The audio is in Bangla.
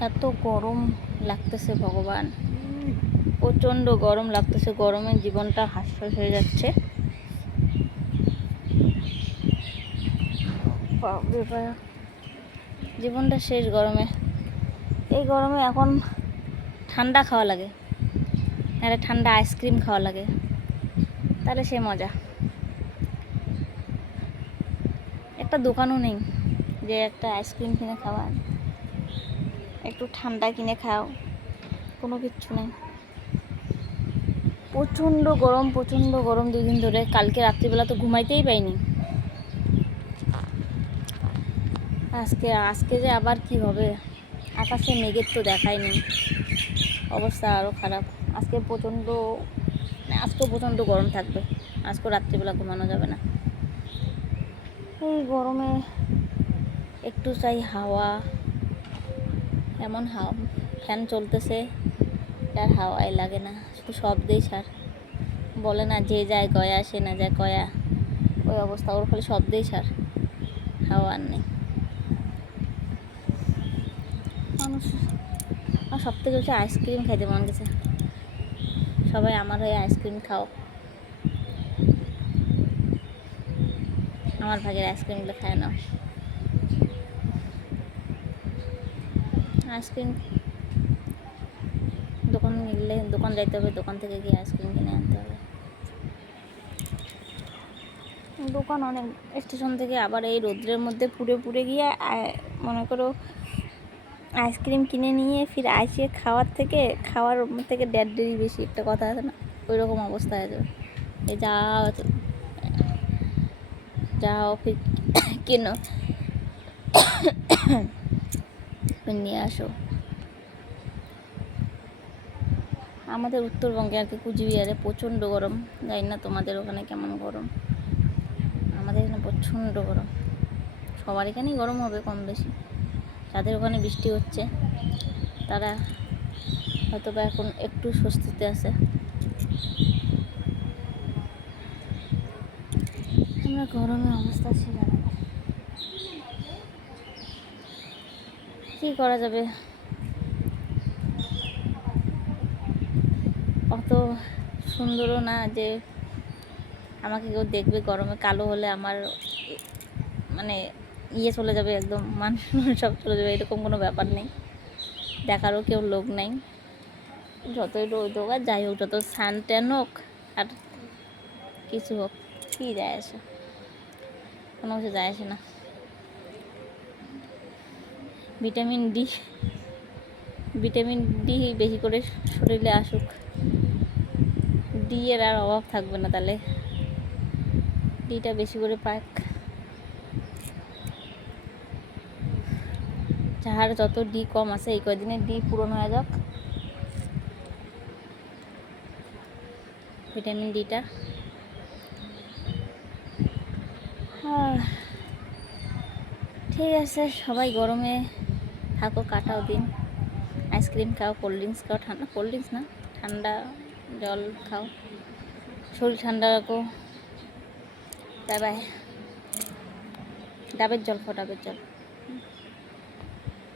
এত গরম লাগতেছে ভগবান। প্রচণ্ড গরম লাগতেছে, গরমে জীবনটা হাস্যস হয়ে যাচ্ছে। জীবনটা শেষ গরমে। এই গরমে এখন ঠান্ডা খাওয়া লাগে। নাহলে ঠান্ডা আইসক্রিম খাওয়া লাগে। তাহলে সে মজা। একটা দোকানও নেই যে একটা আইসক্রিম কিনে খাওয়া একটু ঠান্ডা কিনে খাও। কোনো কিচ্ছু নেই। প্রচণ্ড গরম প্রচণ্ড গরম দুই দিন ধরে। কালকে রাত্রিবেলা তো ঘুমাইতেই পাইনি। আজকে আজকে যে আবার কি হবে? আকাশে মেঘের তো দেখায়নি অবস্থা আরও খারাপ। আজকে প্রচণ্ড আজকেও প্রচণ্ড গরম থাকবে। আজকেও রাত্রিবেলা ঘুমানো যাবে না। এই গরমে একটু চাই হাওয়া। এমন হাওয়া ফ্যান চলতেছে, আর হাওয়াই লাগে না, শুধু শব্দেই ছাড় বলে না যে যায় গয়া, সে না যায় কয়া, ওই অবস্থা, ওর খালি শব্দেই ছাড় হাওয়া আর নেই। মানুষ, আর সব থেকে হচ্ছে আইসক্রিম খাইতে মন গেছে। সবাই আমার হয়ে আইসক্রিম খাও। আমার ভাগের আইসক্রিমগুলো খায় নাও। আইসক্রিম। দোকান গেলে দোকান যাইতে হবে, দোকান থেকে গিয়ে আইসক্রিম কিনে আনতে হবে। দোকান অনেক, স্টেশন থেকে আবার এই রোদ্রের মধ্যে পুড়ে পুড়ে গিয়ে মনে করো আইসক্রিম কিনে নিয়ে ফির আইসে খাওয়ার থেকে খাওয়ার থেকে দেড় ডেরি বেশি, একটা কথা আছে না? ওই রকম অবস্থা এই যাও যাও ফির কেনো। ফির নিয়ে আসো। আমাদের উত্তরবঙ্গে আর কি কুচবিহারে প্রচণ্ড গরম। জানি না তোমাদের ওখানে কেমন গরম। আমাদের এখানে প্রচণ্ড গরম। সবার এখানেই গরম হবে কম বেশি। যাদের ওখানে বৃষ্টি হচ্ছে, তারা হয়তো বা এখন একটু স্বস্তিতে আছে। আমরা গরমের অবস্থা ছিল না কী করা যাবে? অত সুন্দরও না যে আমাকে কেউ দেখবে গরমে, কালো হলে আমার মানে ইয়ে চলে যাবে একদম মানুষ সব চলে যাবে, এরকম কোনো ব্যাপার নেই। দেখারও কেউ লোক নাই। যতই রোদ হোক আর যাই হোক, যত সান ট্যান হোক আর কিছু হোক, কী যায় আসে? কোনো কিছু যায় আসে না। ভিটামিন ডি ভিটামিন ডি বেশি করে শরীরে আসুক। ডি এর আর অভাব থাকবে না তাহলে। ডিটা বেশি করে পাক। যাহার যত ডি কম আছে, এই কদিনে ডি পূরণ হয়ে যাক। ভিটামিন ডিটা ঠিক আছে, সবাই গরমে থাকো, কাটাও দিন। আইসক্রিম খাও, কোল্ড ড্রিঙ্কস খাও, ঠান্ডা, কোল্ড ড্রিঙ্কস না, ঠান্ডা জল খাও। শরীর ঠান্ডা রাখো। Bye bye. ডাবের জল খাও, ডাবের জল।